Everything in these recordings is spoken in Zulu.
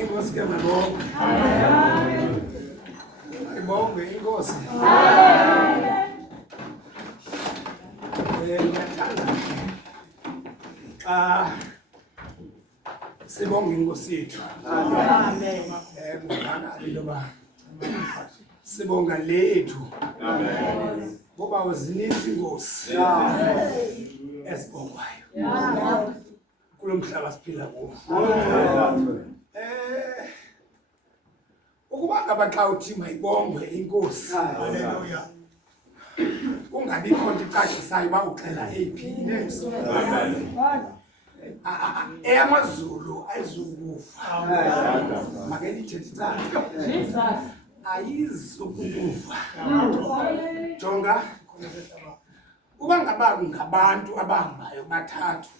Inkosi ke ngibonge. Ngibonge inkosi. Ngiyathanda sibonge inkosi yethu. Amen. Ngibonga ndoba sibonga lethu. Amen. Ngoba uzinisi inkosi. Esibongwayo. Kulomhlaba siphila kuwo. Ukuba ngaba xa uthi mayibongwe inkosi. Haleluya. Kungabikho nto icacisayo uba uxela eyiphi inkosi. Eyamazulu ayizukufa. Make ndithethe icala. Ayizukufa. Jonga. Uba ngaba ngabantu abahambayo bathathu.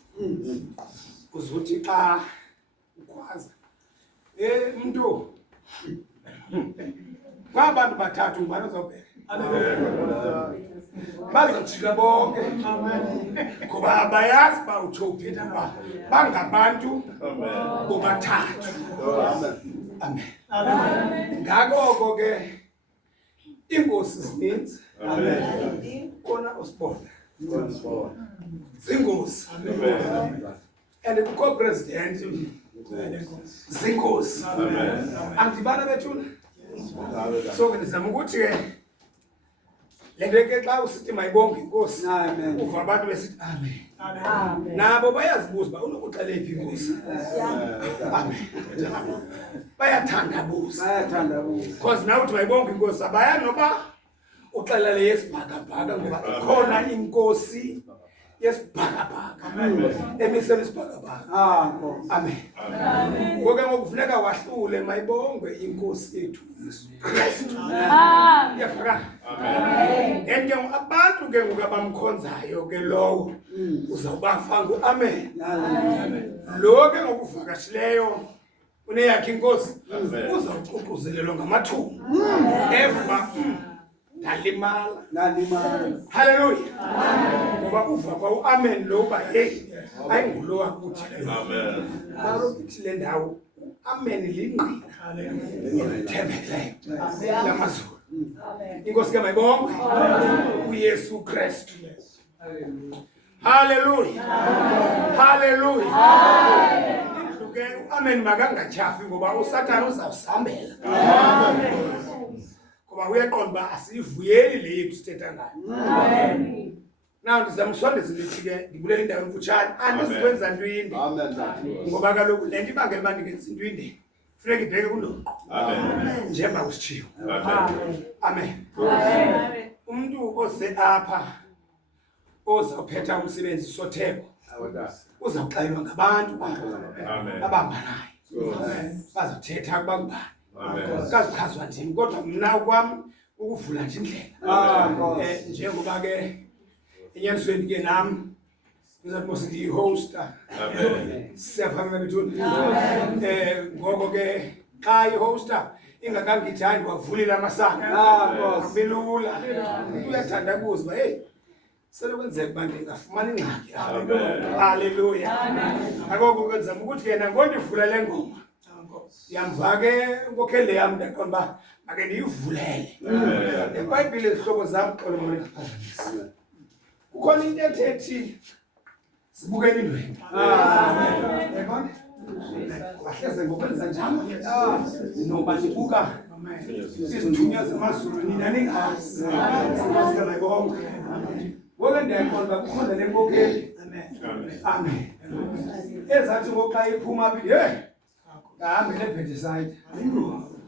Uzothi xa ukwazi umuntu kwabantu bathathu ngubani uzobheka. Bazojika bonke. Ngoba abayazi ba utsho uphetha ba bangabantu bobathathu. Amen. Ngakho ke inkosi zininzi. Amen. Kona usibona. Zingosi. And kukho president zingosi. Andibana bethuna. So ngizama ukuthi ke lento ke xa usithi mayibonge inkosi uva abantu besithi amen. Nabo bayazibuza ba unokuxela iphi inkosi. Amen. Bayathandabuza. Because now uthi mayibonge inkosi abaya noba uxela le yesibhakabhaka ngoba khona inkosi yesibhakabhaka. Emisela isibhakabhaka. Amen. Ngoke ngokufuneka wahlule mayibongwe inkosi yethu Yesu Kristu. Yafaka. Amen. Enke abantu ke ngokabamkhonzayo ke lowo uzawubafa ngo-amen. Lo ke ngokuvakashileyo uneyakhe inkosi uzawuququzelelwa ngamathumba eva ndalimala. Haleluya. Ngoba uva kwa amen lo ba hey ayingulo wakuthi. Amen. Barokuthi le ndawo amen lingqina. Haleluya. Thembekeleyo. Lamazulu. Inkosi ke mayibongwe uYesu Kristu. Haleluya. Haleluya. Ke amen makangachafi ngoba uSathane uzawusambela. Amen. Ngoba uyaqonda ba asivuyeli le yethu sithetha ngayo. Amen. Now ndizamsondeza lithi ke ndibulela indawo emfutshane andizikwenza into yinde. Amen. Ngoba kaloku le nto ibangela uba ndingenza into yinde funeka ibheke kundoqo. Amen. Njengoba usitshiwo. Amen. Amen. Umuntu ose apha ozawuphetha umsebenzi sotheko uzawuxelelwa ngabantu abambanayo. Bazothetha ukuba ngubani. Kazichazwa nje kodwa mna kwami ukuvula nje indlela. Njengoba ke enyanisweni ke nami ngizothi mos ndiyi-hosta. Siyafana bethuni. Ngoko ke xa i-hosta ingakangithandi wavulile amasango. Abilula. Uyathandabuza uba hey sele kwenzeka uba ndingafumana ingxaki. Haleluya. Ngakho ke ndizama ukuthi yena ngondivula le ngoma yamva ke inkokheli yam ndaqonda uba ake ndiyivulele. EBhayibhile izihlobo zam xolo mna ndiphazamisa. Kukhona into ethethi sibukele indwendwe. Yabona? Bahleze ngokwenza njalo. Noba ndibuka izithunywa zamazulu nina ningazi. Singayibonga. Ngoba ndiyaqonda uba kukhona le nkokheli. Amen. Ezathi ngoxa iphuma aphi hey ahambe nebhedisayidi.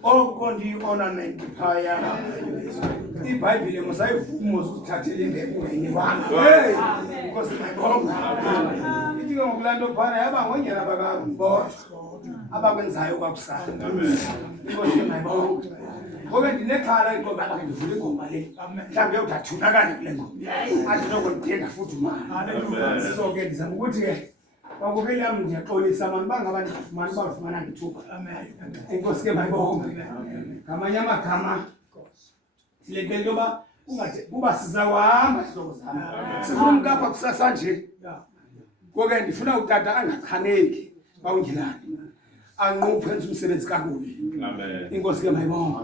Oko ndiyi-ornament phaya. IBhayibhile mosayivuma uzuthathele ngekungeni wami. Hey inkosi mayibonga. Ithi ke ngokulaa nto phana yaba ngonyana bakambodwa abakwenzayo kwakusana. Inkosi mayibonga. Ngoba ndinexhala iqoba ake ndivule ingoma le. Mhlawumbe uyawudathunakala kule ngoma. Athi noko ndithenga futhi imali. So ke ndizama ukuthi ke bakubeli yami ndiyaxolisa abantu bangaba ndifumana bafumana ngithuba. Inkosi ke mayibonga. Ngamanye amagama sileke into yoba kuba sizawuhamba ihlobo zami. Sifuna umkapha kusasa nje. Ngoke ndifuna utata angachaneki bawungilani. anqophe enza umsebenzi kakubi. Amen. Inkosi ke mayibonga.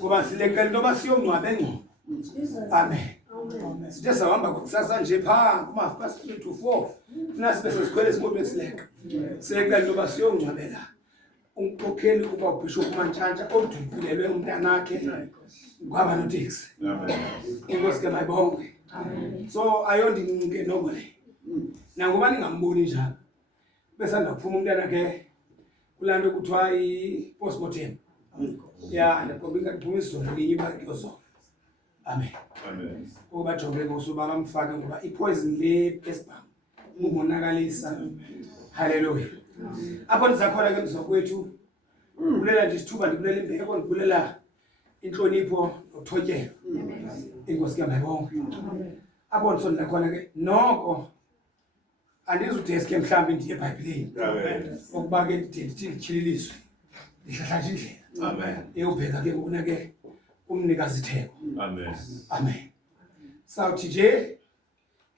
Kuba sileqela noba siyongcwaba engqondo. Amen. Sithe sahamba kusasa nje pha kuma-3 to 4 funa sibe sesikhwele esimoto esileka. Sileqela noba siyongcwabela umkhokheli uba uBishop Mantshantsa odubulelwe umntanakhe kwaba noteksi. Amen. Inkosi ke mayibonga. So ayondinike noko le. Nangoba ningamboni njalo. Besanda kuphuma umntanakhe kulanto kuthiwa i-postmortem. Ya lekomba ingaphuma izolo linye ibake yozolo. Amen. Amen. Kuba jonge ngosuba bamfake ngoba ipoison le esibham umonakalisa. Hallelujah. Apho ndizakhona ke mzokwethu kulela nje isithuba ndikulela imbeko ndikulela inhlonipho nothotyelo. Inkosi ke mayibonga. Apho ndisondela khona ke noko andizudeske mhlambi ndiye eBhayibhelini. Amen. Ukuba ke ndithi ndityhililiswe ndihlahla nje indlela. Amen. Eyobheka ke ngokuna ke umnikazi theko. Amen. Amen. Sawuthi nje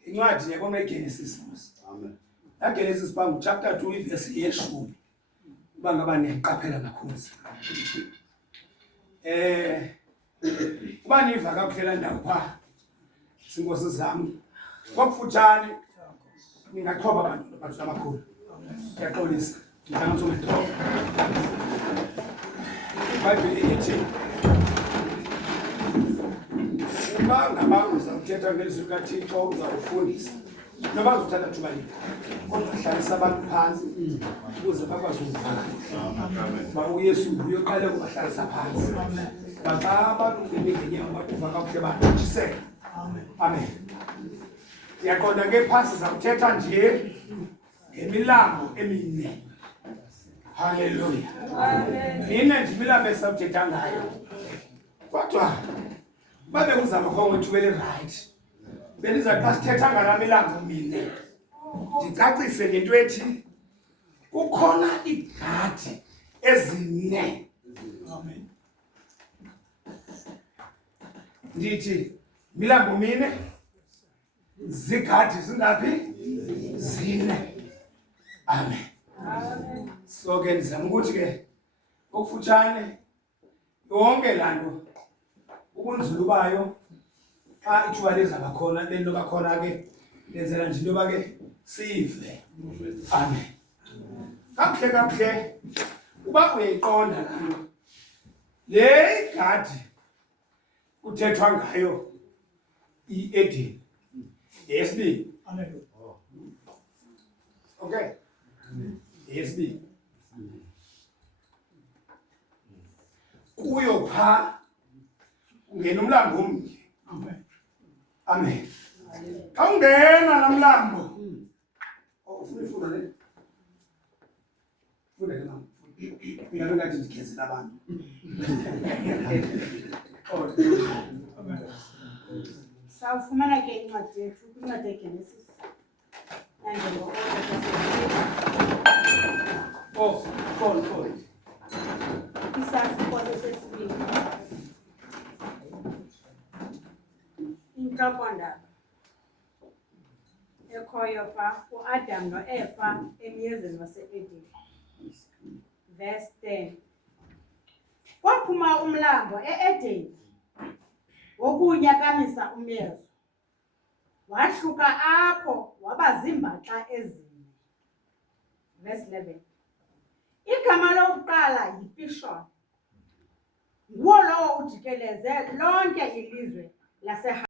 incwadi yakoma eGenesis. Amen. Genesis phambi chapter 2 verse 10. Uba ngaba niqaphela makhosi. Uba niva kakuhle la ndawo pha. Sinkosi zami. Kwakufutshane ningaqhoba abantu abakhulu. Ngiyaxolisa. Ngicela ukuthi iBhayibheli ithi uba ngabantu uzawuthetha ngelizwi likaThixo uzawufundisa. Noba uzothatha thuba lini. Kodwa hlalisa abantu phansi ukuze bakwazi ukuvana. Amen. Ba uYesu uyoqala ukubahlalisa phansi. Baba abantu ngenyama bakuva kakuhle bathiseke. Amen. Yaqonda ke phasi zawuthetha nje ngemilambo emine. Hallelujah. Amen. Nina nje imilambo esawuthetha ngayo. Kodwa babe uzama khona ithubele right. Beniza xa sithetha ngala milambo emine. Ndicacise ngento ethi kukhona igadi ezine. Amen. Ndithi milambo mine zigadi zingaphi? Zine. Amen. Amen. So ke ndizama ukuthi ke okufutshane yonke lanto ubunzulu bayo xa ithuba lezaba khona lento bakhona ke lenzela nje into bake sive. Amen. Kakuhle uba uyayiqonda lanto le igadi kuthethwa ngayo i-Eden. Yesibili. Amen. Okay. Yesibili. Kuyo pha ungena umlambo omnye. Amen. Amen. Xa ungena namlambo. Ufuna le. Funa ke mama. Mina ngathi ndikhezela abantu. Sawufumana ke incwadi yethu kwincwadi yeGenesis. Khona. Isahluko sesibili. Inhlokondaba ekhoyo pha uAdam noEva emyezeni wase-Eden. Verse 10. Kwaphuma umlambo e-Eden wokunyakamisa umyezo. Wahluka apho waba zimbaxa ezine. Verse 11. Igama lokuqala yiPishon. Nguwo lowo ujikeleze lonke ilizwe lase